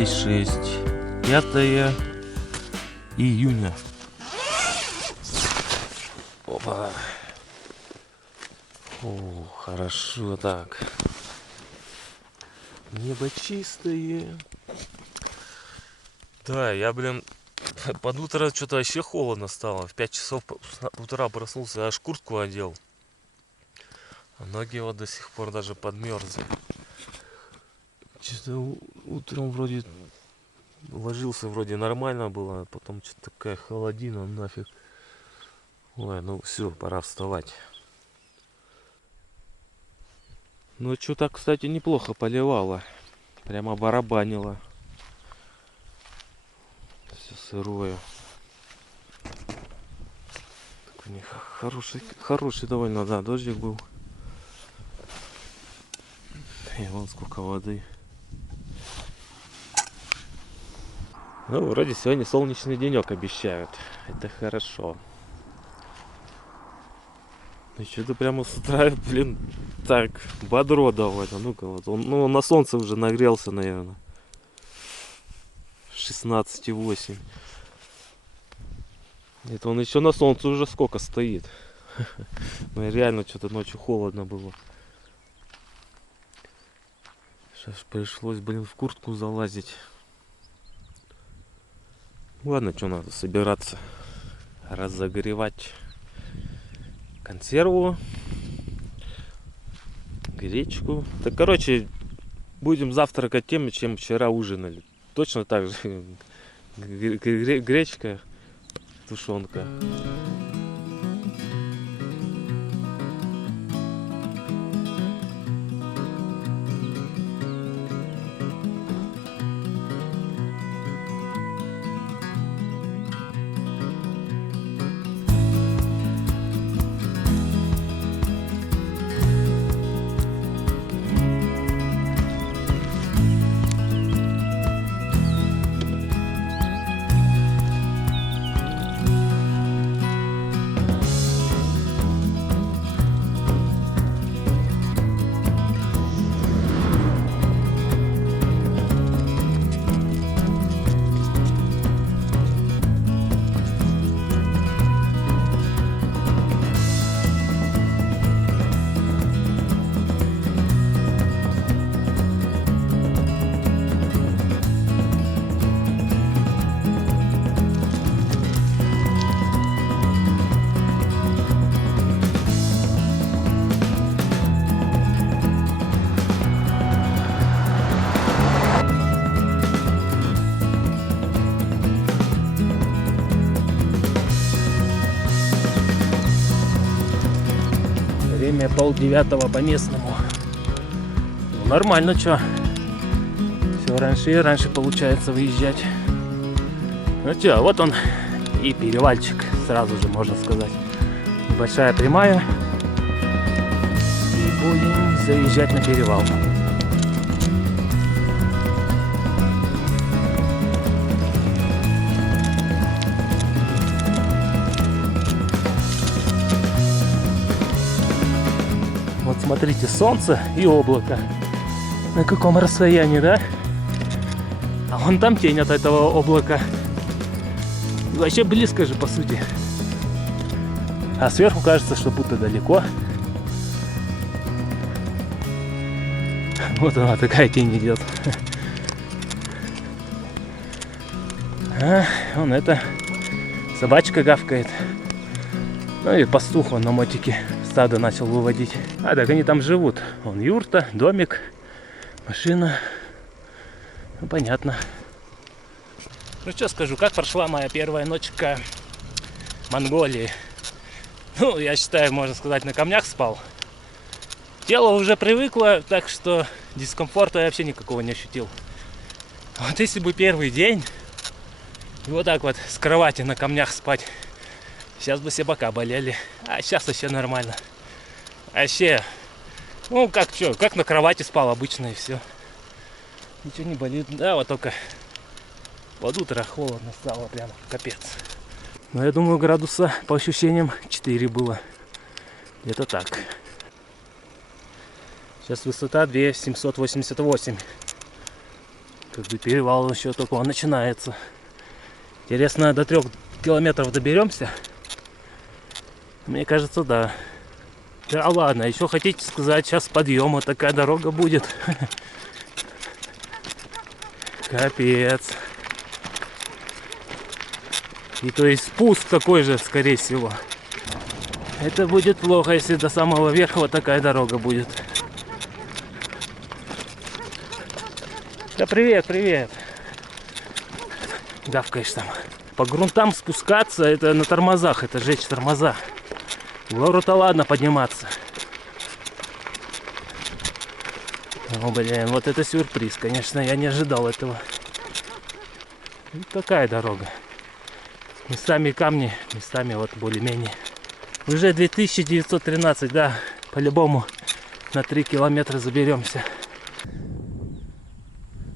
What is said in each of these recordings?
10:36. 5 июня. Опа. О, хорошо так. Небо чистое. Да, я, под утро что-то вообще холодно стало. В 5 часов утра проснулся, аж куртку одел. А ноги вот до сих пор даже подмерзли. Что-то утром вроде ложился, вроде нормально было, а потом что-то такая холодина, нафиг. Ой, ну все, пора вставать. Ну что-то, кстати, неплохо поливало. Прямо барабанило. Все сырое. Так у них хороший довольно, да, дождик был. И вон сколько воды. Ну, вроде сегодня солнечный денек обещают. Это хорошо. Ну, что-то прямо с утра, так, бодро довольно. Ну-ка, вот он на солнце уже нагрелся, наверное. 16,8. Это он еще на солнце уже сколько стоит. Ну, реально, что-то ночью холодно было. Сейчас пришлось, в куртку залазить. Ладно, что надо собираться, разогревать консерву, гречку. Так, короче, будем завтракать тем, чем вчера ужинали. Точно так же гречка, тушенка. Время 8:30 по местному. Ну, нормально, что. Все раньше и раньше получается выезжать. Ну что, вот он и перевальчик, сразу же можно сказать. Большая прямая. И будем заезжать на перевал. Вот смотрите, солнце и облако. На каком расстоянии, да? А вон там тень от этого облака. Вообще близко же, по сути. А сверху кажется, что будто далеко. Вот она, такая тень идет. А вон это собачка гавкает. Ну и пастух вон на мотике стадо начал выводить. А так они там живут. Вон юрта, домик, машина. Ну понятно. Ну что скажу, как прошла моя первая ночка в Монголии. Ну, я считаю, можно сказать, на камнях спал. Тело уже привыкло, так что дискомфорта я вообще никакого не ощутил. Вот если бы первый день вот так вот с кровати на камнях спать, сейчас бы все бока болели. А сейчас вообще нормально. Вообще, ну как что, как на кровати спал обычно и все. Ничего не болит. Да, вот только под утро холодно стало, прям капец. Но я думаю, градуса по ощущениям 4 было. Где-то так. Сейчас высота 2788. Как бы перевал еще только он начинается. Интересно, до 3 километров доберемся? Мне кажется, да. Да ладно, еще хотите сказать, сейчас подъема такая дорога будет. Капец. И то есть спуск такой же, скорее всего. Это будет плохо, если до самого верха вот такая дорога будет. Да привет, привет. Гавкаешь там. По грунтам спускаться, это на тормозах, это жечь тормоза. В гору-то ладно подниматься. О, блин, вот это сюрприз, конечно, я не ожидал этого. Вот такая дорога. Местами камни, местами вот более-менее. Уже 2913, да, по-любому на 3 километра заберемся.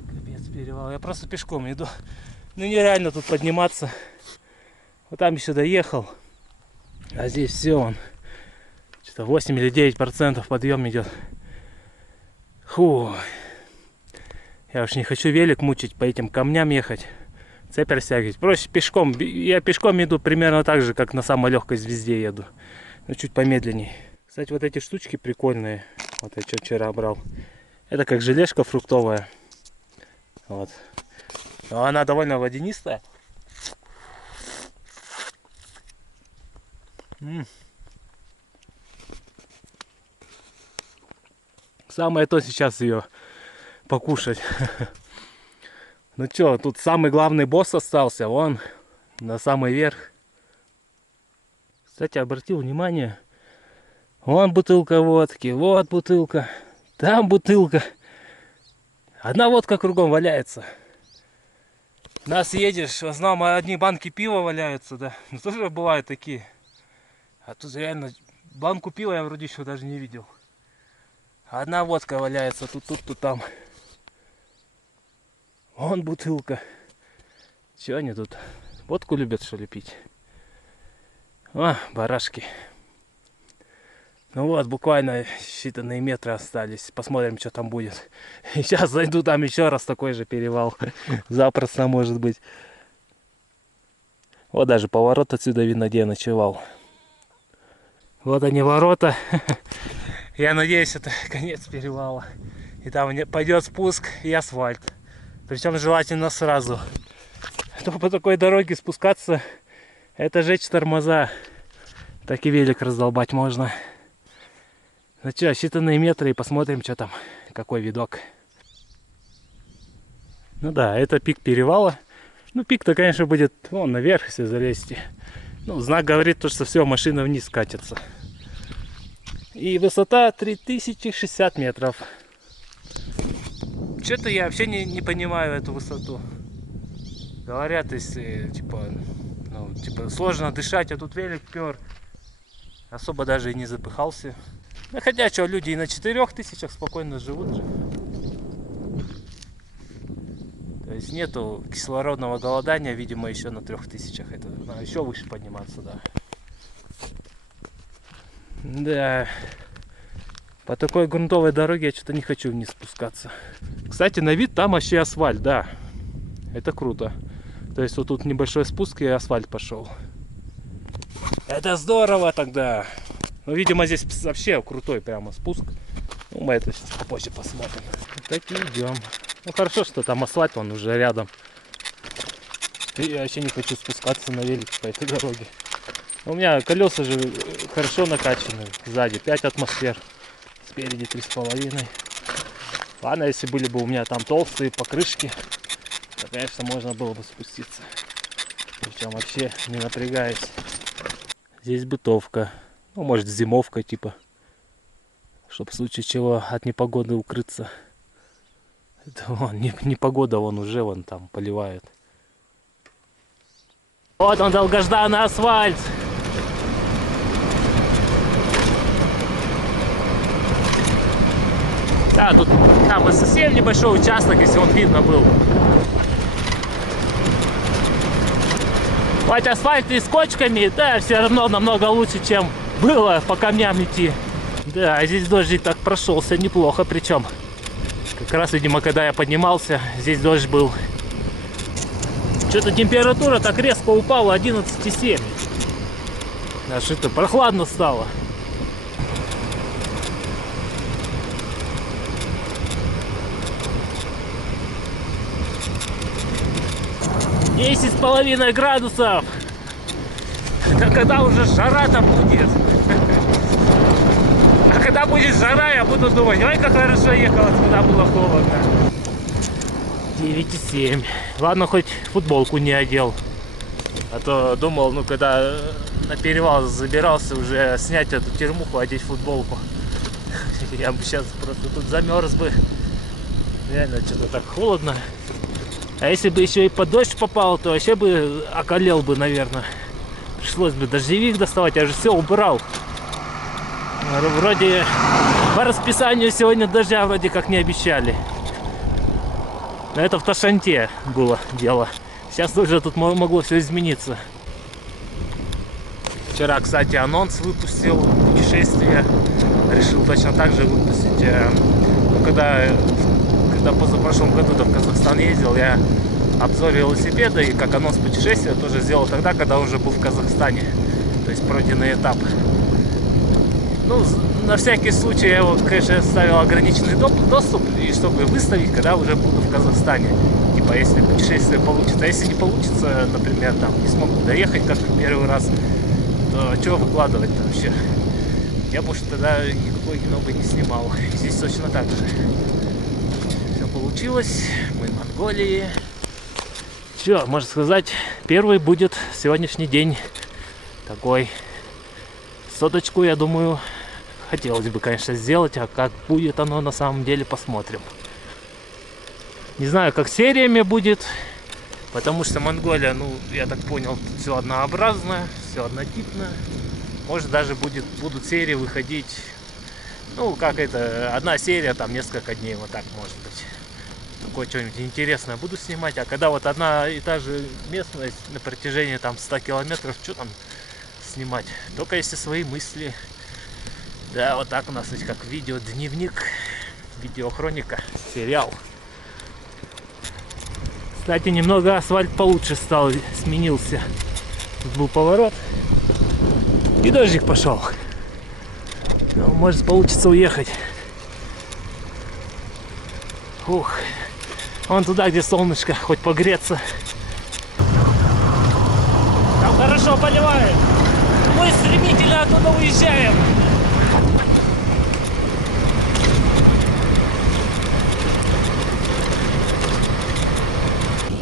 Капец, перевал, я просто пешком иду. Ну нереально тут подниматься. Вот там еще доехал. А здесь все, он что-то 8 или 9% подъем идет. Фу. Я уж не хочу велик мучить, по этим камням ехать. Цепь растягивать. Проще пешком. Я пешком иду примерно так же, как на самой легкой звезде еду. Но чуть помедленней. Кстати, вот эти штучки прикольные. Вот я что вчера брал. Это как желешка фруктовая. Вот. Но она довольно водянистая. Самое то сейчас ее покушать. Ну чё, тут самый главный босс остался. Вон, на самый верх. Кстати, обратил внимание. Вон бутылка водки, вот бутылка. Там бутылка. Одна водка кругом валяется. Нас едешь, в основном одни банки пива валяются, да. Ну тоже бывают такие. А тут реально банку пива я вроде еще даже не видел. Одна водка валяется, тут, там. Вон бутылка. Че они тут? Водку любят, что ли, пить? О, барашки. Ну вот, буквально считанные метры остались. Посмотрим, что там будет. И сейчас зайду, там еще раз такой же перевал. Запросто может быть. Вот даже поворот отсюда видно, где я ночевал. Вот они ворота. Я надеюсь, это конец перевала. И там пойдет спуск и асфальт. Причем желательно сразу. А то по такой дороге спускаться, это жечь тормоза. Так и велик раздолбать можно. Ну что, считанные метры и посмотрим, что там, какой видок. Ну да, это пик перевала. Ну пик-то, конечно, будет вон наверх, если залезть. Ну, знак говорит то, что все, машина вниз катится. И высота 3060 метров. Что-то я вообще не понимаю эту высоту. Говорят, если типа сложно дышать, а тут велик пер. Особо даже и не запыхался. Ну, хотя что, люди и на 4000 спокойно живут же. То есть нету кислородного голодания, видимо, еще на 3000. Это надо еще выше подниматься, да. Да. По такой грунтовой дороге я что-то не хочу вниз спускаться. Кстати, на вид там вообще асфальт, да. Это круто. То есть вот тут небольшой спуск и асфальт пошел. Это здорово тогда. Ну, видимо, здесь вообще крутой прямо спуск. Ну, мы это сейчас попозже посмотрим. Так и идем. Ну, хорошо, что там асфальт, он уже рядом. И я вообще не хочу спускаться на велике по этой дороге. У меня колеса же хорошо накачаны. Сзади 5 атмосфер. Спереди 3,5. Ладно, если были бы у меня там толстые покрышки, то, конечно, можно было бы спуститься. Причем вообще не напрягаясь. Здесь бытовка. Ну, может, зимовка типа. Чтоб в случае чего от непогоды укрыться. Это вон, непогода вон уже вон там поливает. Вот он, долгожданный асфальт. Да, тут там совсем небольшой участок, если он видно был. Хоть асфальт и с кочками, да, все равно намного лучше, чем было по камням идти. Да, здесь дождик так прошелся неплохо, причем Как раз, видимо, когда я поднимался, здесь дождь был. Что-то температура так резко упала, 11,7. Аж это прохладно стало. 10,5 градусов. Да когда уже жара-то будет? А когда будет жара, я буду думать, ой, как хорошо ехалось, когда было холодно. 9,7. Ладно, хоть футболку не одел. А то думал, ну когда на перевал забирался, уже снять эту термуху, одеть футболку. Я бы сейчас просто тут замерз бы. Реально, что-то так холодно. А если бы еще и под дождь попал, то вообще бы околел бы, наверное. Пришлось бы дождевик доставать, я же все убрал. Вроде по расписанию сегодня дождя вроде как не обещали. Но это в Ташанте было дело. Сейчас уже тут могло все измениться. Вчера, кстати, анонс выпустил путешествие. Решил точно так же выпустить. Ну, когда позапрошлом году в Казахстан ездил, я обзор велосипеда и как анонс путешествия тоже сделал тогда, когда уже был в Казахстане. То есть пройденный этап. Ну, на всякий случай я его, конечно, ставил ограниченный доступ, и чтобы выставить, когда уже буду в Казахстане. Типа, если путешествие получится. А если не получится, например, там не смогу доехать как в первый раз, то чего выкладывать-то вообще? Я бы уж тогда никакой кино бы не снимал. Здесь точно так же. Все получилось. Мы в Монголии. Все, можно сказать, первый будет сегодняшний день такой. Соточку, я думаю, хотелось бы, конечно, сделать, а как будет оно на самом деле, посмотрим. Не знаю, как сериями будет, потому что Монголия, ну, я так понял, все однообразно, все однотипно. Может, даже будут серии выходить, ну, как это, одна серия, там, несколько дней, вот так, может быть. Такое что-нибудь интересное буду снимать, а когда вот одна и та же местность на протяжении, там, 100 километров, что там снимать? Только если свои мысли. Да, вот так у нас ведь как видеодневник, видеохроника, сериал. Кстати, немного асфальт получше стал, сменился. Тут был поворот. И дождик пошел. Ну, может, получится уехать. Ух. Вон туда, где солнышко, хоть погреться. Там хорошо поливает. Мы стремительно оттуда уезжаем.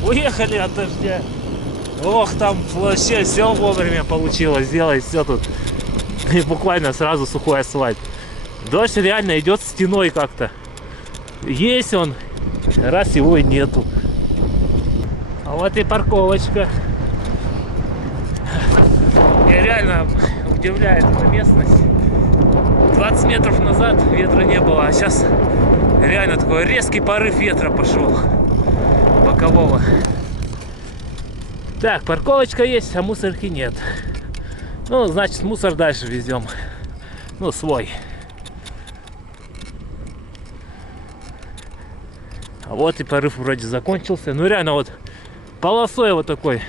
Уехали от дождя. Ох, там вообще все вовремя получилось сделать, все тут. И буквально сразу сухой асфальт. Дождь реально идет стеной как-то. Есть он, раз его и нету. А вот и парковочка. Меня реально удивляет эта местность. 20 метров назад ветра не было, а сейчас реально такой резкий порыв ветра пошел. Бокового. Так, парковочка есть, а мусорки нет. Ну, значит, мусор дальше везем. Ну, свой. А вот и порыв вроде закончился. Ну, реально, вот полосой вот такой.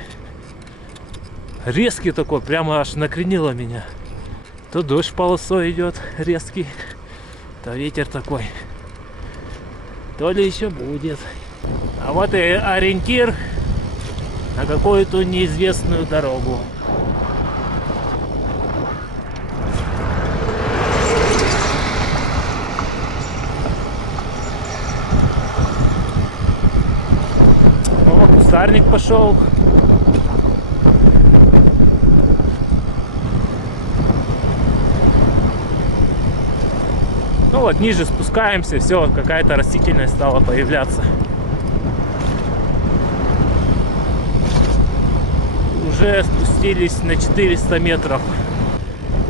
Резкий такой, прямо аж накренило меня. То дождь полосой идет резкий, то ветер такой. То ли еще будет. А вот и ориентир на какую-то неизвестную дорогу. О, кустарник пошел. Ну вот, ниже спускаемся, все, какая-то растительность стала появляться. Уже спустились на 400 метров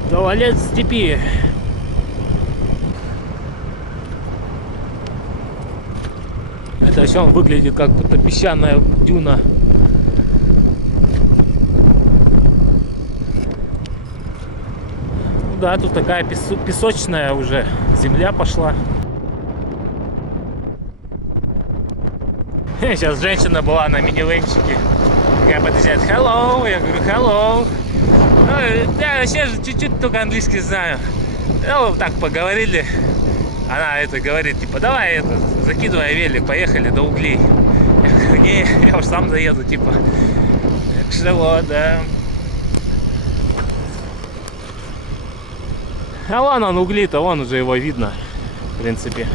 до Валет-степи. Это еще он выглядит как будто песчаная дюна. Ну да, тут такая песочная уже земля пошла. Сейчас женщина была на мини-венчике. Такая подъезжает, hello, я говорю, hello. Ну, я вообще же чуть-чуть только английский знаю. Ну, так поговорили. Она это говорит, типа, давай это, закидывай велик, поехали до Углей. Я говорю, не, я уж сам заеду, типа. Так что вот, да. А вон он, Угли-то, вон уже его видно. В принципе,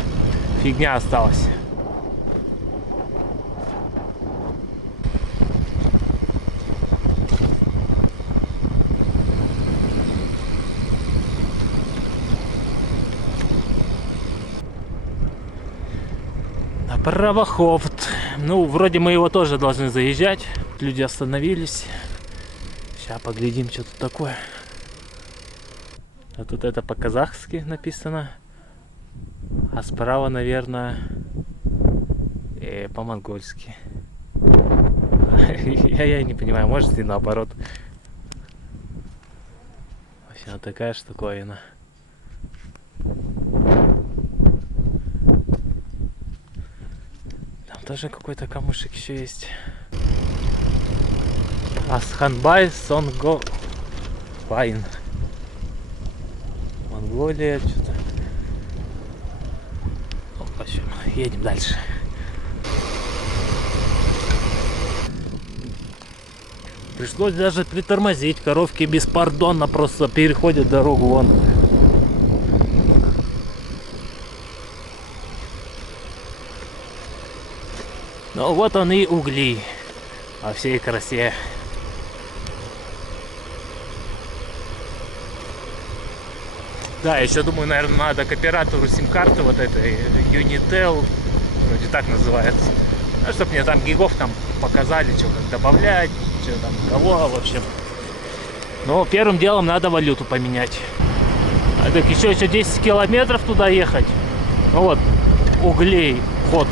фигня осталась. Правохофт. Ну, вроде мы его тоже должны заезжать. Люди остановились. Сейчас поглядим, что тут такое. А тут это по-казахски написано. А справа, наверное, по-монгольски. Я не понимаю, может и наоборот. Вообще, вот такая штуковина. Тоже какой-то камушек еще есть. Асханбай Сонго Вайн. Монголия, что-то. В общем, едем дальше. Пришлось даже притормозить. Коровки беспардонно просто переходят дорогу вон. Ну вот он и Угли во всей красе. Да, еще думаю, наверное, надо к оператору сим-карты вот этой Unitel, вроде так называется. Ну, чтобы мне там гигов там показали, что как добавлять, что там кого, в общем. Но первым делом надо валюту поменять. А так еще 10 километров туда ехать. Ну вот, Углей, ход.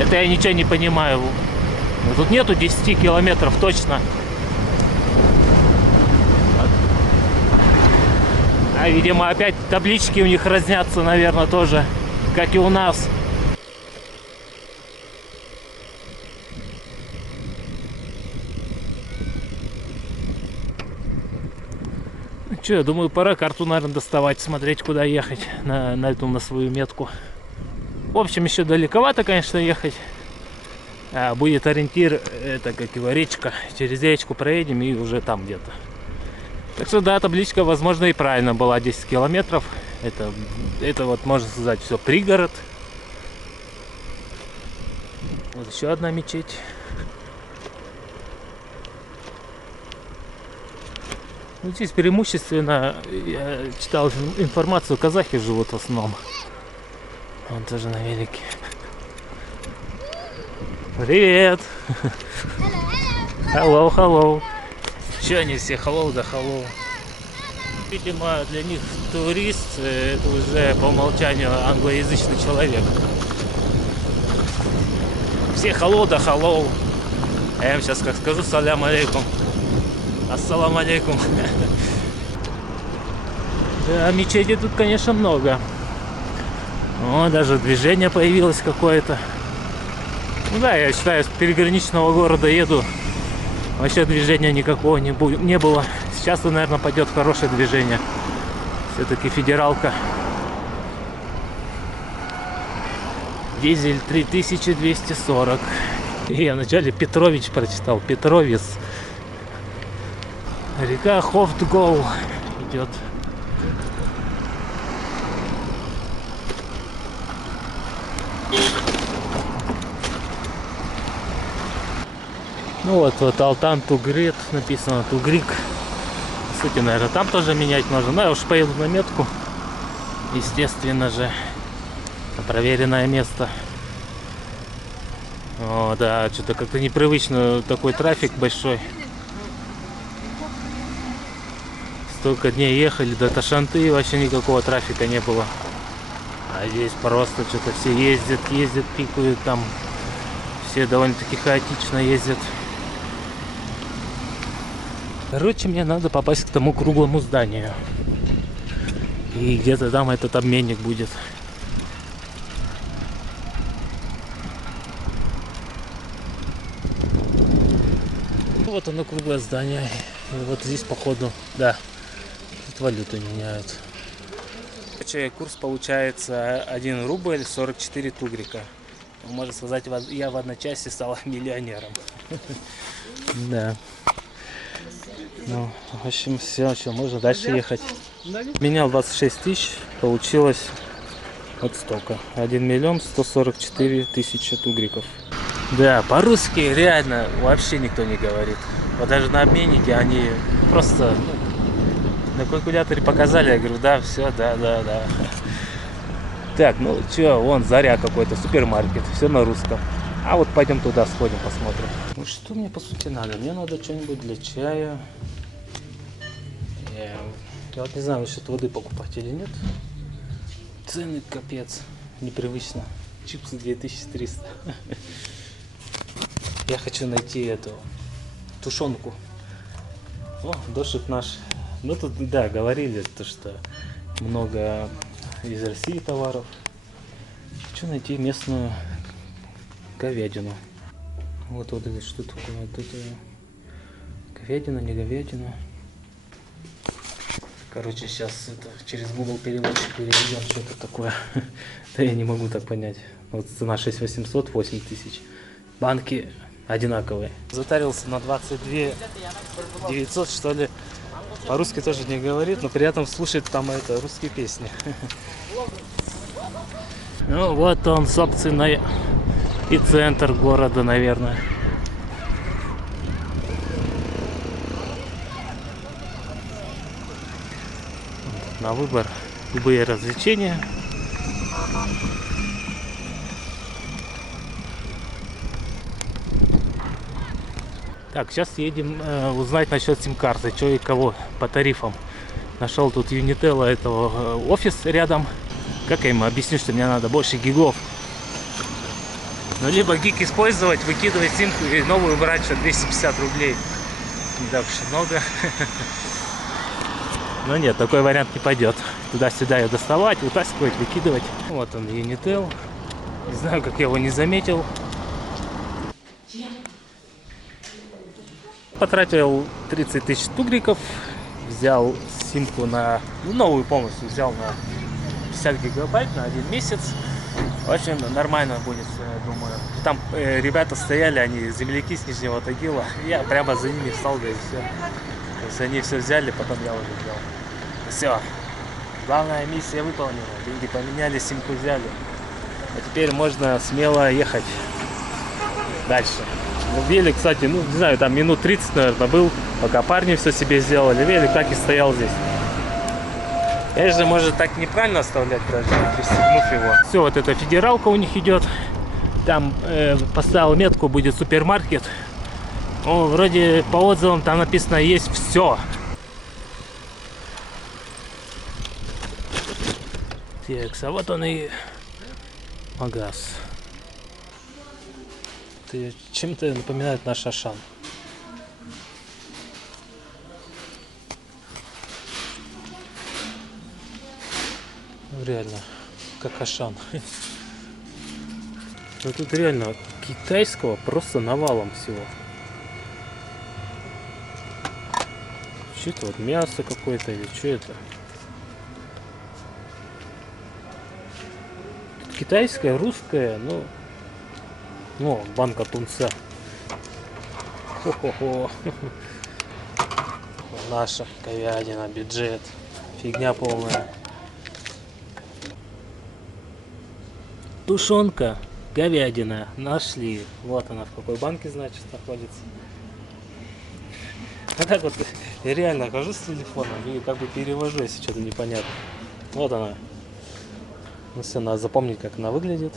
Это я ничего не понимаю. Но тут нету 10 километров точно. А видимо опять таблички у них разнятся, наверное, тоже, как и у нас. Ну что, я думаю, пора карту, наверное, доставать, смотреть, куда ехать на свою метку. В общем, еще далековато, конечно, ехать. Будет ориентир, это как его речка. Через речку проедем и уже там где-то. Так что да, табличка, возможно, и правильно была, 10 километров. Это вот, можно сказать, все пригород. Вот еще одна мечеть. Ну, здесь преимущественно, я читал информацию, казахи живут в основном. Он тоже на велике. Привет! Hello, hello. Че они все hello да hello? Видимо, для них турист это уже по умолчанию англоязычный человек. Все hello да hello. Я им сейчас как скажу салям алейкум. Ассалам алейкум. Да, мечетей тут, конечно, много. О, даже движение появилось какое-то. Ну да, я считаю, с переграничного города еду. Вообще движения никакого не было. Сейчас, наверное, пойдет хорошее движение. Все-таки федералка. Дизель 3240. И я вначале Петрович прочитал. Петровец. Река Хофтгол идет. Ну вот Алтан Тугрет написано, Тугрик. По сути, наверное, там тоже менять можно. Но я уж поеду на метку. Естественно же. Проверенное место. О, да, что-то как-то непривычно, такой трафик большой. Столько дней ехали до Ташанты, вообще никакого трафика не было. А здесь просто что-то все ездят, пикают там. Все довольно-таки хаотично ездят. Короче, мне надо попасть к тому круглому зданию. И где-то там этот обменник будет. Вот оно, круглое здание. И вот здесь, походу, да, тут валюты меняют. Курс получается 1 рубль 44 тугрика. Можно сказать, я в одночасье стал миллионером. Да. Ну, в общем, все, что можно дальше ехать. Менял 26 тысяч, получилось вот столько. 1 миллион 144 тысячи тугриков. Да, по-русски реально вообще никто не говорит. Вот даже на обменнике они просто на калькуляторе показали, я говорю, да, все, да. Так, ну что, вон Заря какой-то, супермаркет, все на русском. А вот пойдем туда сходим, посмотрим. Ну что мне по сути надо? Мне надо что-нибудь для чая. Я вот не знаю, насчет воды покупать или нет. Цены капец, непривычно. Чипсы 2300. Я хочу найти эту тушенку. О, дошик наш. Ну тут, да, говорили, то, что много из России товаров. Хочу найти местную говядину. Вот это что такое? Вот это говядина, не говядина. Короче, сейчас это через Google переводчик переведем, что это такое. Да я не могу так понять. Вот цена 6800, 8000. Банки одинаковые. Затарился на 22 900, что ли. По-русски тоже не говорит, но при этом слушает там это русские песни. Ну вот он, собственно, и центр города, наверное. На выбор любые развлечения. Так, сейчас едем узнать насчет сим-карты, что и кого по тарифам. Нашел тут Unitel, этого офис рядом. Как я ему объясню, что мне надо больше гигов? Ну, либо гиг использовать, выкидывать симку и новую брать, что 250 рублей. Не так уж и много. Но нет, такой вариант не пойдет. Туда-сюда ее доставать, вытаскивать, выкидывать. Вот он, Unitel. Не знаю, как я его не заметил. Потратил 30 тысяч тугриков. Взял симку на... новую полностью взял на 50 гигабайт на 1 месяц. В общем, нормально будет, я думаю. Там ребята стояли, они земляки с Нижнего Тагила. Я прямо за ними встал, да и все. То есть они все взяли, потом я уже взял. Все. Главная миссия выполнена. Деньги поменяли, симку взяли. А теперь можно смело ехать дальше. Ну, велик, кстати, ну не знаю, там минут 30, наверное, был, пока парни все себе сделали. Велик так и стоял здесь. Конечно, может так неправильно оставлять, даже не пристегнув его. Все, вот эта федералка у них идет. Там поставил метку, будет супермаркет. О, вроде по отзывам там написано есть все. Так, а вот он и магаз. Чем-то напоминает наш Ашан. Реально, как Ашан. Но тут реально китайского просто навалом всего. Что это вот мясо какое-то или что это? Тут китайское, русское, ну, банка тунца. Хо-хо-хо. Наша говядина, бюджет. Фигня полная. Тушенка, говядина. Нашли. Вот она в какой банке, значит, находится. А так вот я реально хожу с телефоном и как бы перевожу, если что-то непонятно. Вот она. Ну все, надо запомнить, как она выглядит.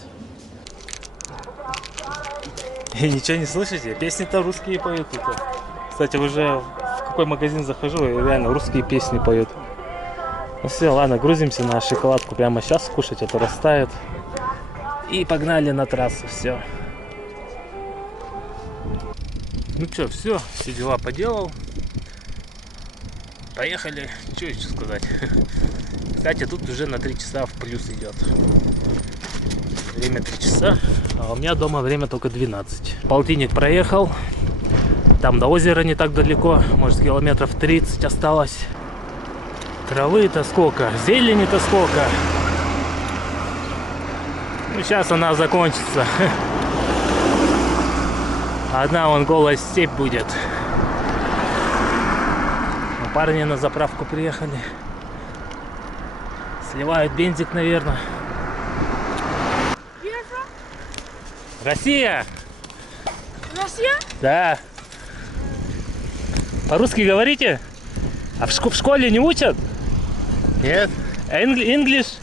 И ничего не слышите? Песни-то русские поют тут. Кстати, уже в какой магазин захожу, и реально русские песни поют. Ну все, ладно, грузимся на шоколадку прямо сейчас кушать, а то растает. И погнали на трассу, все. Ну что, все дела поделал. Поехали. Что еще сказать? Кстати, тут уже на 3 часа в плюс идет. Время 3 часа, а у меня дома время только 12. Полтинник проехал. Там до озера не так далеко, может километров 30 осталось. Травы-то сколько, зелени-то сколько. Ну, сейчас она закончится. Одна вон голая степь будет. Парни на заправку приехали. Сливают бензик, наверное. Россия! Россия? Да. По-русски говорите? А в школе не учат? Нет. English?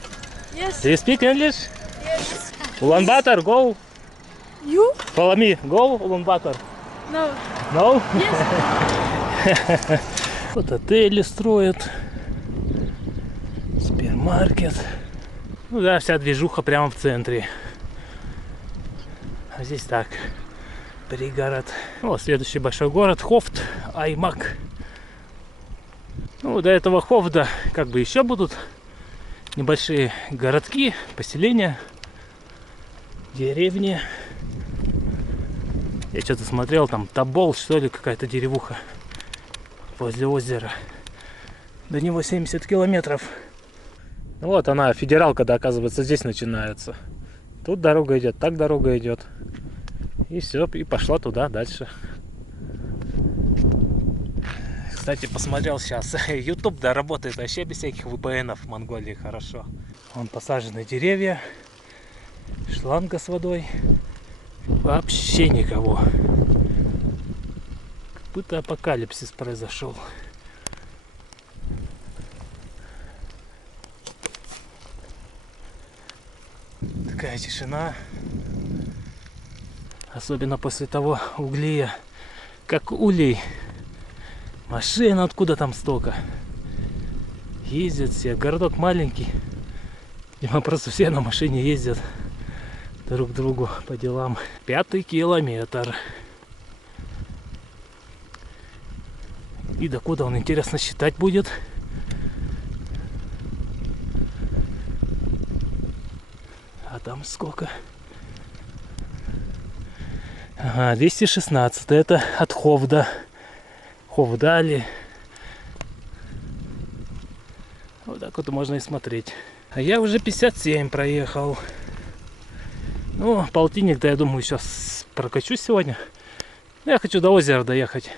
Yes. Do you speak English? Yes. Ulaanbaatar, go. You? Follow me. Go, Ulaanbaatar. No. No? Yes. Вот отели строят. Супермаркет. Ну да, вся движуха прямо в центре. А здесь так, пригород. Вот следующий большой город, Хофт, Аймак. Ну, до этого Хофда как бы еще будут небольшие городки, поселения, деревни. Я что-то смотрел, там Тобол, что ли, какая-то деревуха возле озера. До него 70 километров. Ну вот она, федералка, да, оказывается, здесь начинается. Тут дорога идет, так дорога идет. И все, и пошла туда дальше. Кстати, посмотрел сейчас. YouTube, да, работает вообще без всяких VPN-ов в Монголии хорошо. Вон посажены деревья. Шланга с водой. Вообще никого. Как будто апокалипсис произошел. Такая тишина. Особенно после того углея, как улей. Машин откуда там столько. Ездят все. Городок маленький. Видимо, просто все на машине ездят друг к другу по делам. 5-й километр. И докуда он, интересно, считать будет? А там сколько? Ага, 216. Это от Ховда. Ховдали. Вот так вот можно и смотреть. А я уже 57 проехал. Ну, полтинник-то, я думаю, сейчас прокачусь сегодня. Я хочу до озера доехать.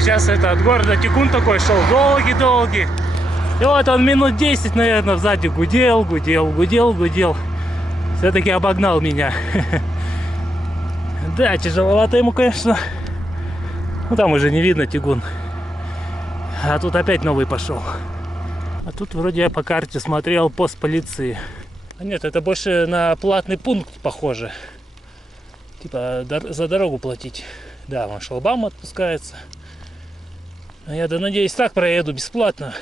Сейчас это от города Тикун такой шел долгий-долгий. И вот он минут 10, наверное, сзади гудел. Все-таки обогнал меня. Да, тяжеловато ему, конечно. Ну там уже не видно Тигун. А тут опять новый пошел. А тут вроде я по карте смотрел пост полиции. А нет, это больше на платный пункт похоже. Типа за дорогу платить. Да, вон шлагбаум отпускается. А я, да, надеюсь, так проеду бесплатно.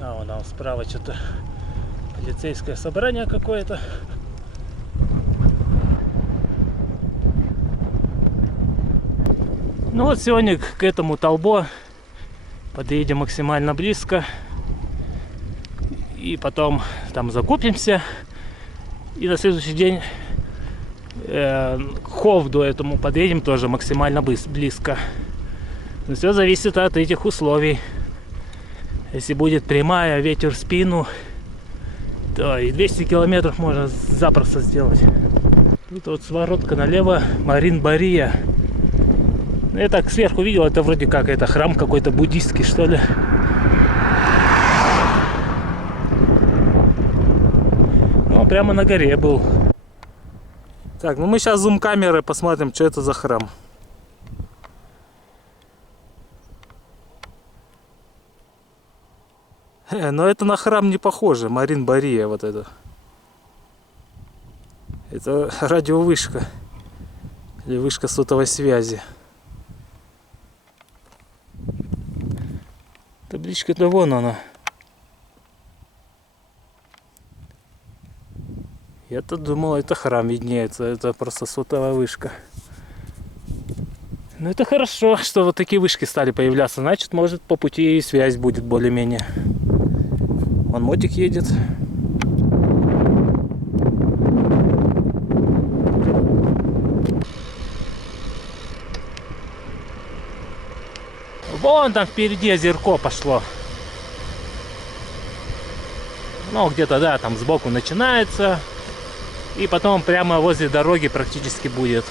А вон там справа что-то полицейское собрание какое-то. Ну вот сегодня к этому Талбо подъедем максимально близко. И потом там закупимся. И на следующий день к Ховду этому подъедем тоже максимально близко. Но все зависит от этих условий. Если будет прямая, ветер в спину, то и 200 километров можно запросто сделать. Тут вот своротка налево, Марин-Бария. Я так сверху видел, это вроде как это храм какой-то буддийский, что ли. Ну, прямо на горе был. Так, ну мы сейчас зум-камерой посмотрим, что это за храм. Но это на храм не похоже, Марин-Бария вот это. Это радиовышка. Или вышка сотовой связи. Табличка-то вон она. Я-то думал, это храм виднеется, это просто сотовая вышка. Ну это хорошо, что вот такие вышки стали появляться. Значит, может, по пути и связь будет более-менее. Вон мотик едет. Вон там впереди озерко пошло. Ну, где-то, да, там сбоку начинается. И потом прямо возле дороги практически будет.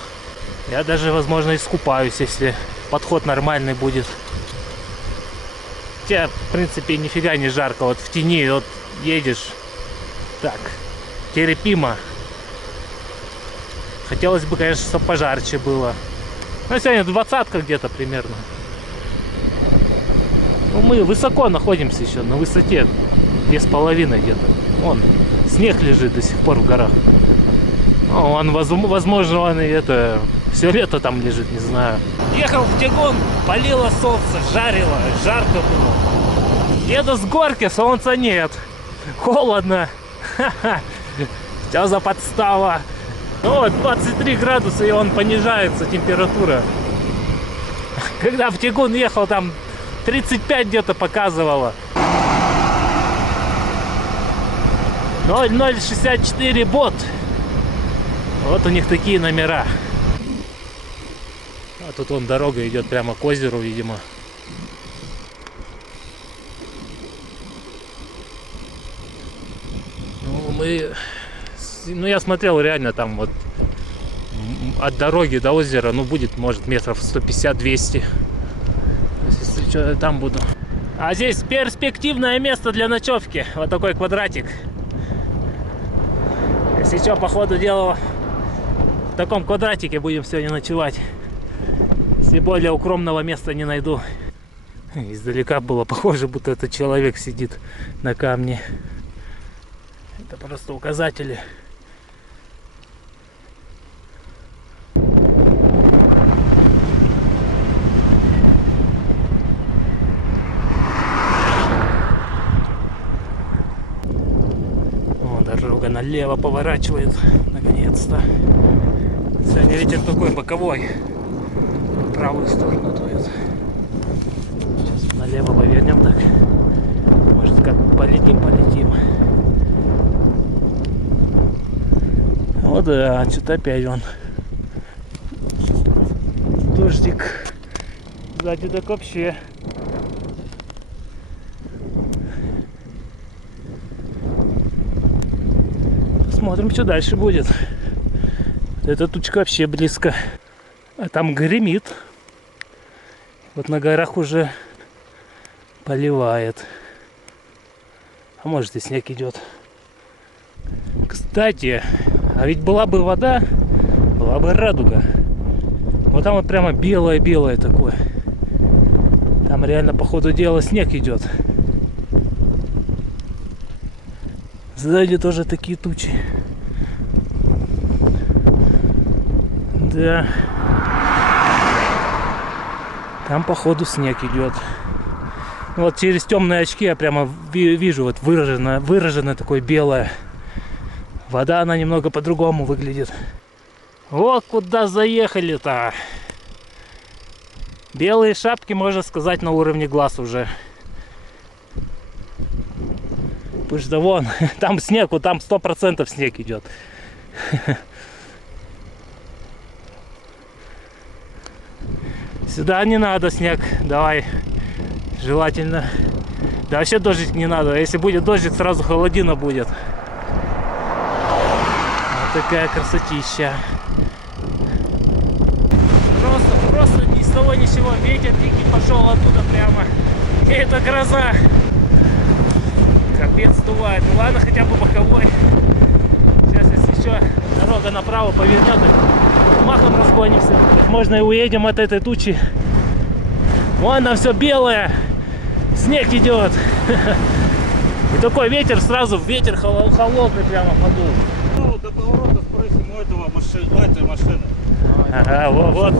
Я даже, возможно, искупаюсь, если подход нормальный будет. Хотя, в принципе, нифига не жарко. Вот в тени вот едешь. Так, терпимо. Хотелось бы, конечно, чтобы пожарче было. Ну, сегодня 20-ка где-то примерно. Ну, мы высоко находимся еще, на высоте 2,5 где-то. Вон, снег лежит до сих пор в горах. Ну, он, возможно, он и это... Все лето там лежит, не знаю. Ехал в Тягун, палило солнце, жарило, жарко было. Еду с горки, солнца нет. Холодно. Ха-ха. Что за подстава? Ну вот, 23 градуса, и он понижается, температура. Когда в Тягун ехал, там 35 где-то показывало. 0064 бот. Вот у них такие номера. А тут вон дорога идет прямо к озеру, видимо. Ну, я смотрел, реально там вот от дороги до озера, ну, будет, может, метров 150-200. Если что, там буду. А здесь перспективное место для ночевки. Вот такой квадратик. Если что, по ходу дела, в таком квадратике будем сегодня ночевать. Если более укромного места не найду. Издалека было похоже, будто этот человек сидит на камне. Это просто указатели. О, дорога налево поворачивает. Наконец-то. Сегодня ветер такой боковой. В правую сторону дует. Сейчас налево повернем так. Может, как полетим. О да, что-то опять он. Дождик. Сзади так вообще. Посмотрим, что дальше будет. Эта тучка вообще близко. А там гремит. Вот на горах уже поливает. А может и снег идет. Кстати, а ведь была бы вода, была бы радуга. Вот там вот прямо белое-белое такое. Там реально по ходу дела снег идет. Сзади тоже такие тучи. Да. Там походу снег идет. Вот через темные очки я прямо вижу вот выражено такое белое. Вода, она немного по-другому выглядит. Вот куда заехали-то. Белые шапки, можно сказать, на уровне глаз уже. Пусть да вон, там снег, вот там 100% снег идет. Сюда не надо снег, давай, желательно. Да вообще дождик не надо, если будет дождик, сразу холодина будет. Вот такая красотища. Просто ни с того ни с сего ветер дикий пошел оттуда прямо. И это гроза. Капец дувает. Ну ладно, хотя бы боковой. Сейчас, если еще дорога направо повернет, махом разгонимся. Можно и уедем от этой тучи. Вон там все белое. Снег идет. И такой ветер сразу, ветер холодный прямо подул. Ну, до поворота спросим у этой машины. Ага, вот.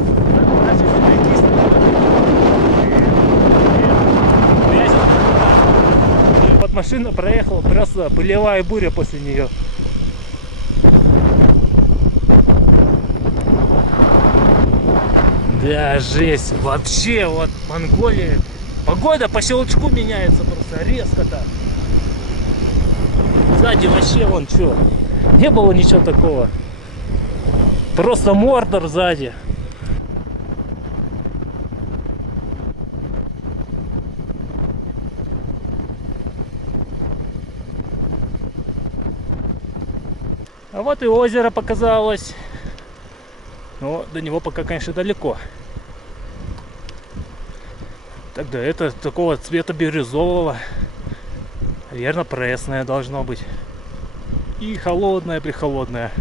Вот машина проехала, просто пылевая буря после нее. Да, жесть. Вообще, вот Монголия. Погода по щелчку меняется просто резко так. Сзади вообще вон что. Не было ничего такого. Просто Мордор сзади. А вот и озеро показалось. Но до него пока, конечно, далеко. Тогда это такого цвета бирюзового. Наверное, пресное должно быть. И холодное, прихолодное.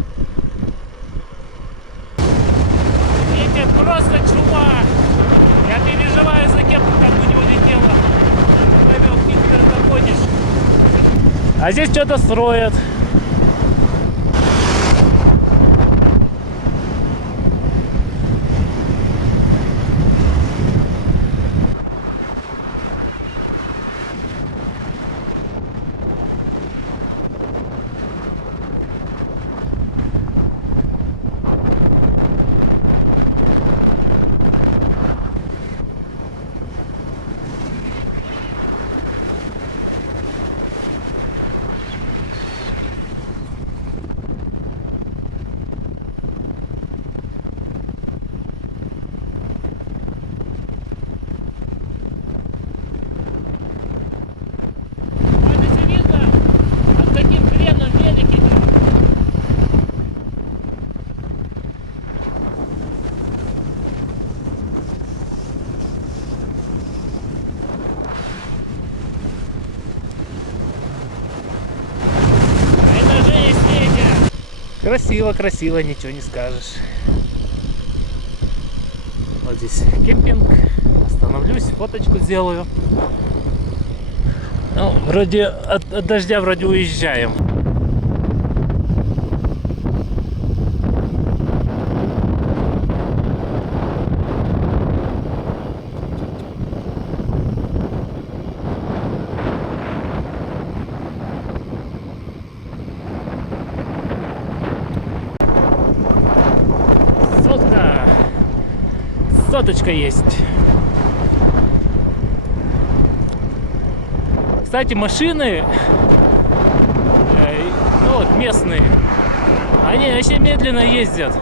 Ветер просто чума. Я переживаю за кепку, как бы не улетела. А здесь что-то строят. Красиво, красиво, ничего не скажешь. Вот здесь кемпинг. Остановлюсь, фоточку сделаю. Ну, вроде от дождя вроде уезжаем. Соточка есть. Кстати, машины, ну вот местные, они вообще медленно ездят.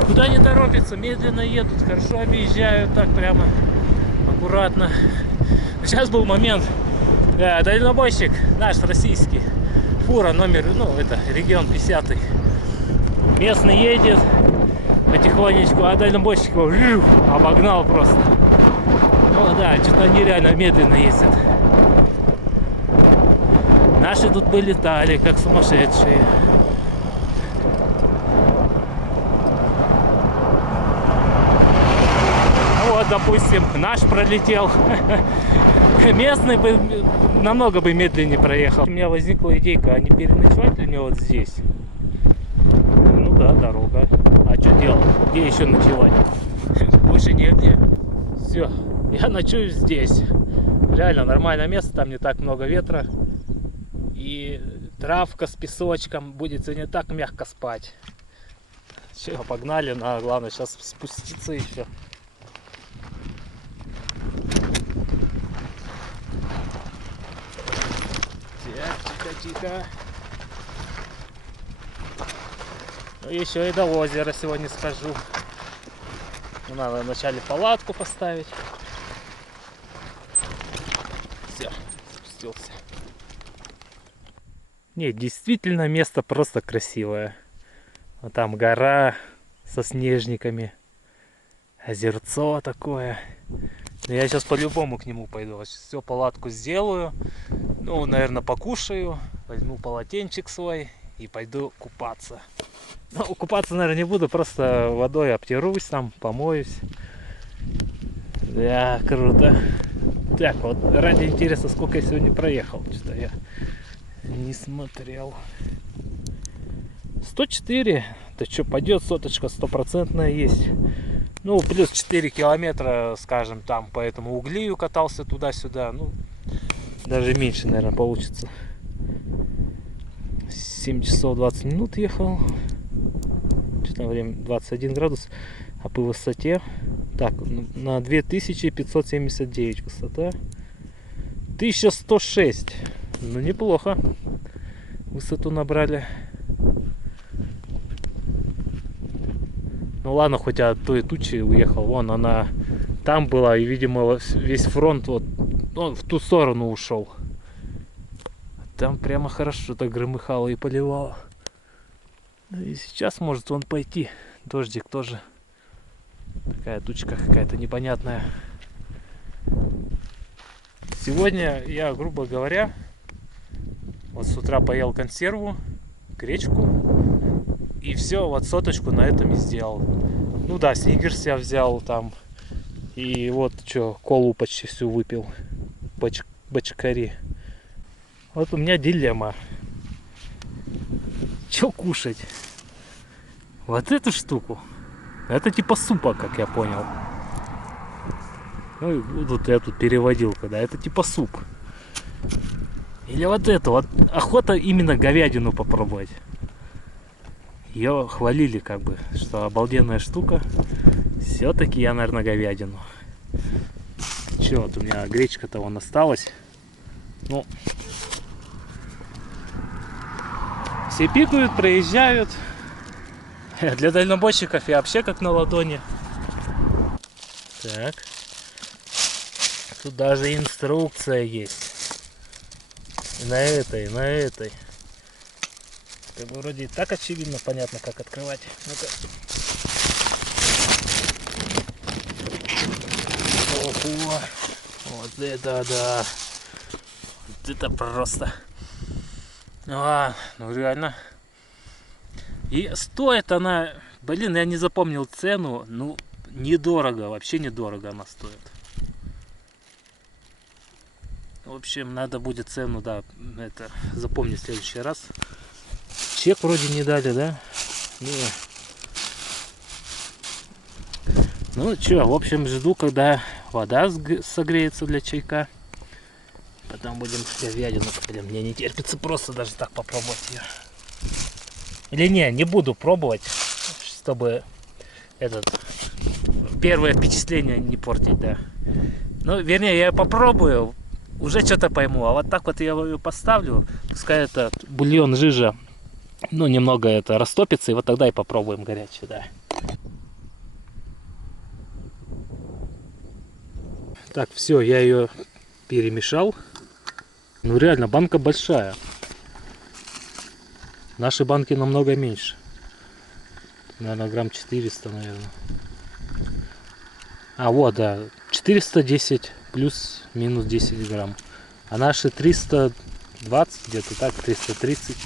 Никуда не торопятся, медленно едут, хорошо объезжают так прямо, аккуратно. Сейчас был момент, дальнобойщик наш российский, фура номер, ну это регион 50, местный едет потихонечку, а дальнобойщик его обогнал просто. Ну да, что-то они реально медленно ездят. Наши тут бы летали, как сумасшедшие. Вот, допустим, наш пролетел. Местный бы намного бы медленнее проехал. У меня возникла идейка, а не переночевать ли мне вот здесь? Ну да, дорога. А что делать? Где еще ночевать? Больше негде. Все, я ночую здесь. Реально нормальное место, там не так много ветра. И травка с песочком, будет сегодня так мягко спать. Все, погнали, но главное сейчас спуститься еще. Тихо. Ну, еще и до озера сегодня схожу. Надо вначале палатку поставить. Все, спустился. Нет, действительно место просто красивое. Вот там гора со снежниками. Озерцо такое. Но я сейчас по-любому к нему пойду. Все, палатку сделаю. Ну, наверное, покушаю. Возьму полотенчик свой и пойду купаться. Ну, купаться, наверное, не буду, просто водой обтерусь там, помоюсь. Да, круто. Так, вот ради интереса, сколько я сегодня проехал, что я не смотрел. 104. Да что, пойдет соточка, стопроцентная есть. Ну, плюс 4 километра, скажем, там по этому Углию катался туда-сюда. Ну, даже меньше, наверное, получится. 7 часов 20 минут ехал. точное время 21 градус, а по высоте, так, на 2579 высота, 1106, ну неплохо, высоту набрали. Ну ладно, хоть от той тучи уехал, вон она там была, и видимо весь фронт вот он в ту сторону ушел. Там прямо хорошо так громыхало и поливало. Ну и сейчас может он пойти. Дождик тоже. Такая тучка какая-то непонятная. Сегодня я, грубо говоря, вот с утра поел консерву, гречку. И все, вот соточку на этом и сделал. Ну да, сникерс я взял там. И вот что, колу почти всю выпил. Бочкари. Вот у меня дилемма. Что кушать? Вот эту штуку. Это типа супа, как я понял. Ну, вот я тут переводил, когда это типа суп. Или вот это. Вот охота именно говядину попробовать. Ее хвалили как бы, что обалденная штука. Все-таки я, наверное, говядину. Че, вот у меня гречка-то вон осталась. Ну, все пикают, проезжают. Для дальнобойщиков я вообще как на ладони. Так. Тут даже инструкция есть. И на этой, и на этой. Как бы вроде и так очевидно, понятно, как открывать. Ну-ка. Ого. Вот это да. Вот это просто. Ну реально. И стоит она, блин, я не запомнил цену, ну недорого, вообще недорого она стоит. В общем, надо будет цену, да, это запомнить в следующий раз. Чек вроде не дали, да? Не. Ну чё, в общем, жду, когда вода согреется для чайка. Потом будем говядину. Блин, мне не терпится просто даже так попробовать ее. Или не буду пробовать, чтобы этот первое впечатление не портить, да. Ну, вернее, я попробую, уже что-то пойму. А вот так вот я ее поставлю, пускай этот бульон жижа, ну, немного это растопится, и вот тогда и попробуем горячий, да. Так, все, я ее перемешал. Ну, реально, банка большая. Наши банки намного меньше. Наверное, грамм 400, наверное. А, вот, да. 410 плюс-минус 10 грамм. А наши 320, где-то так, 330.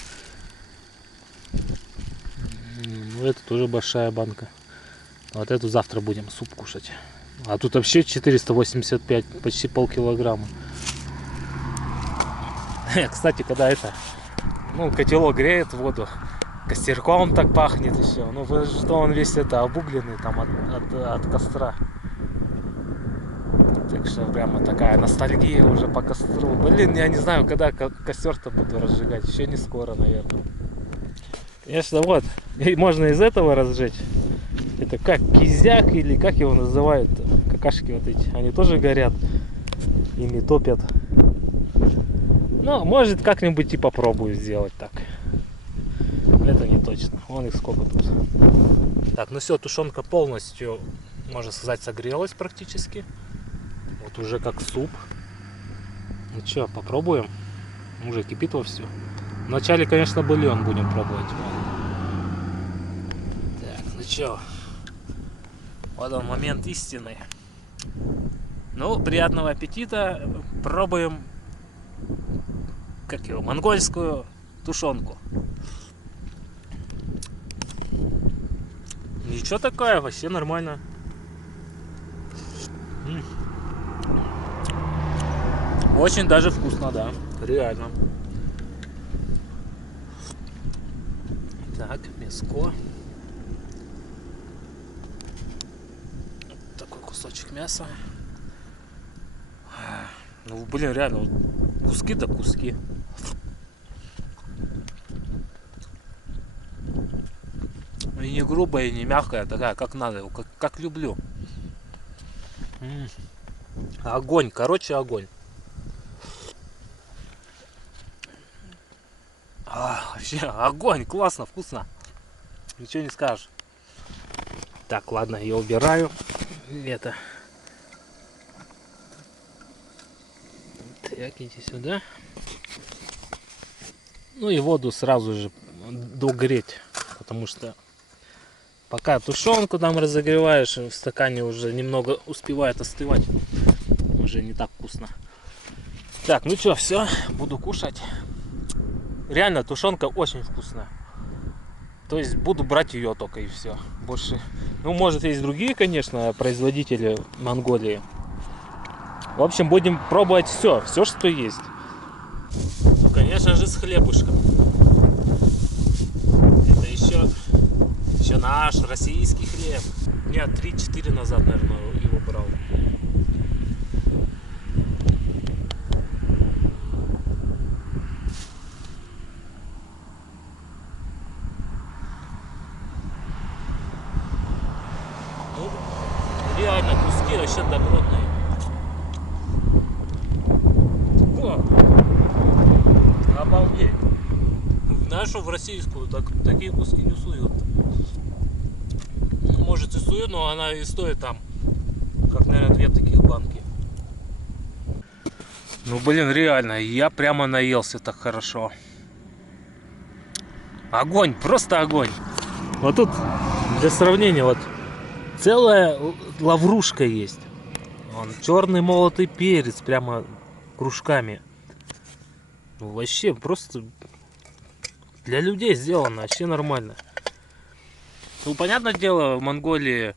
Ну, это тоже большая банка. Вот эту завтра будем суп кушать. А тут вообще 485, почти полкилограмма. Кстати, когда это... Ну, котелок греет воду, костерком так пахнет еще. Ну, что он весь это обугленный там от костра. Так что прямо такая ностальгия уже по костру. Блин, я не знаю, когда костер-то буду разжигать. Еще не скоро, наверное. Конечно, вот. И можно из этого разжечь. Это как кизяк или как его называют? Какашки вот эти. Они тоже горят. Ими топят. Ну, может, как-нибудь и попробую сделать так. Это не точно. Вон их сколько тут. Так, ну все, тушенка полностью, можно сказать, согрелась практически. Вот уже как суп. Ну что, попробуем. Уже кипит вовсю. Вначале, конечно, бульон будем пробовать. Так, ну что. Вот он, момент истины. Ну, приятного аппетита. Пробуем, как его, монгольскую тушенку. Ничего такое, вообще нормально. Очень даже вкусно, да. Реально. Так, мяско. Такой кусочек мяса. Ну, блин, реально, вот куски да куски. И Не грубая и не мягкая, такая, как надо, как люблю. Огонь, короче, огонь. Вообще, огонь, классно, вкусно. Ничего не скажешь. Так, ладно, я убираю. Это. Так, иди сюда. Ну и воду сразу же догреть, потому что пока тушенку там разогреваешь, в стакане уже немного успевает остывать. Уже не так вкусно. Так, ну что, все, буду кушать. Реально, тушенка очень вкусная. То есть буду брать ее только и все. Больше. Ну, может, есть другие, конечно, производители Монголии. В общем, будем пробовать все, что есть. Ну, конечно же, с хлебушком. Это еще наш российский хлеб. Дня 3-4 назад, наверное, его брал. Ну, реально, куски вообще добротные. Обалдеть. Знаешь, что в российскую такие куски не суют. Может и суют, но она и стоит там, как, наверное, 2 таких банки. Ну, блин, реально, я прямо наелся так хорошо. Огонь, просто огонь. Вот тут, для сравнения, вот целая лаврушка есть. Вон, черный молотый перец, прямо кружками. Вообще просто для людей сделано, вообще нормально. Ну, понятное дело, в Монголии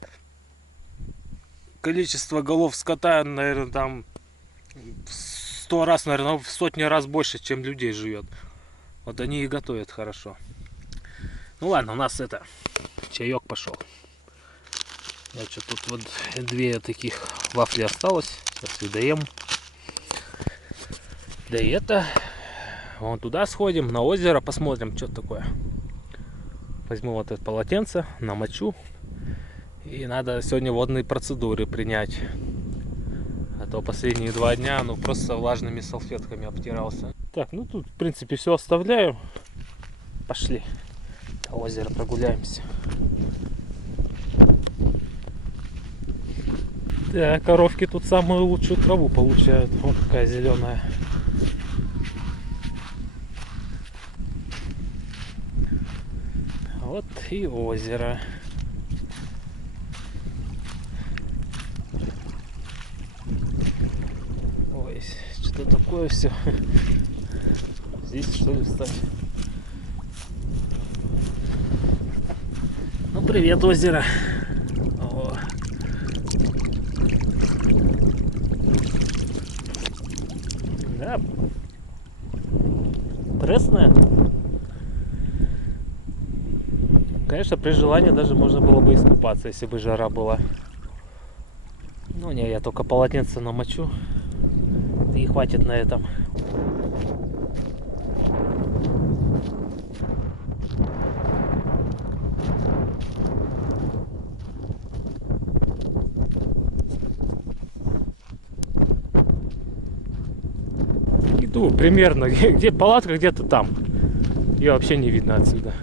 количество голов скота, наверное, там в 100 раз, наверное, в сотни раз больше, чем людей живет. Вот они и готовят хорошо. Ну ладно, у нас это, чаек пошел. Значит, тут вот 2 таких вафли осталось. Сейчас их доем. Да и это... Вон туда сходим, на озеро, посмотрим, что такое. Возьму вот это полотенце, намочу. И надо сегодня водные процедуры принять. А то последние 2 дня, ну, просто влажными салфетками обтирался. Так, ну тут, в принципе, все оставляю. Пошли. До озера прогуляемся. Да, коровки тут самую лучшую траву получают. Вот такая зеленая. Вот и озеро. Ой, что такое все. Здесь что ли встать? Ну, привет, озеро. О. Да. Пресная. Конечно, при желании даже можно было бы искупаться, если бы жара была. Ну не, я только полотенце намочу. И хватит на этом. Иду примерно, где палатка, где-то там. Ее вообще не видно отсюда.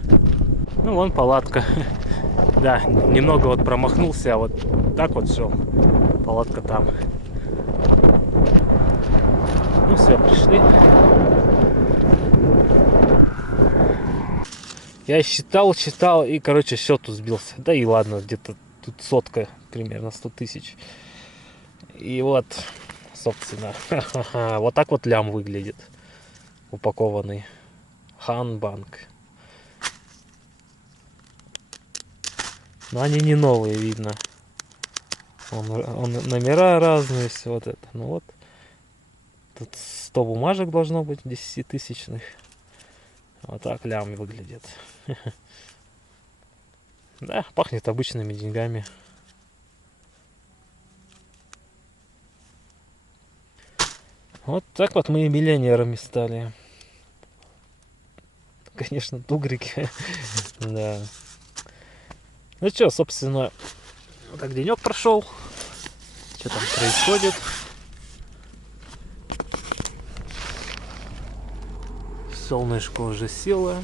Ну, вон палатка. Да, немного вот промахнулся, а вот так вот шел. Палатка там. Ну все, пришли. Я считал и, короче, счет сбился. Да и ладно, где-то тут сотка, примерно 100 тысяч. И вот, собственно, вот так вот лям выглядит. Упакованный. Ханбанк. Но они не новые, видно. Он номера разные, все вот это. Ну вот. Тут 100 бумажек должно быть, 10-тысячных. Вот так лям выглядит. Да, пахнет обычными деньгами. Вот так вот мы и миллионерами стали. Конечно, тугрики. Да. Ну что, собственно, вот так денек прошел. Что там происходит? Солнышко уже село.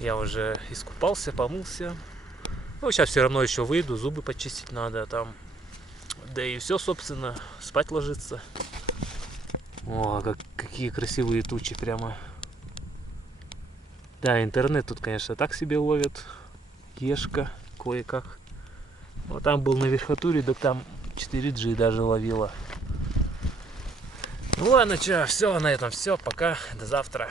Я уже искупался, помылся. Ну, сейчас все равно еще выйду, зубы почистить надо там. Да и все, собственно, спать ложиться. О, какие красивые тучи прямо. Да, интернет тут, конечно, так себе ловит. Ешка кое-как. Вот там был на верхотуре, да там 4G даже ловило. Ну ладно, что, все, на этом все. Пока, до завтра.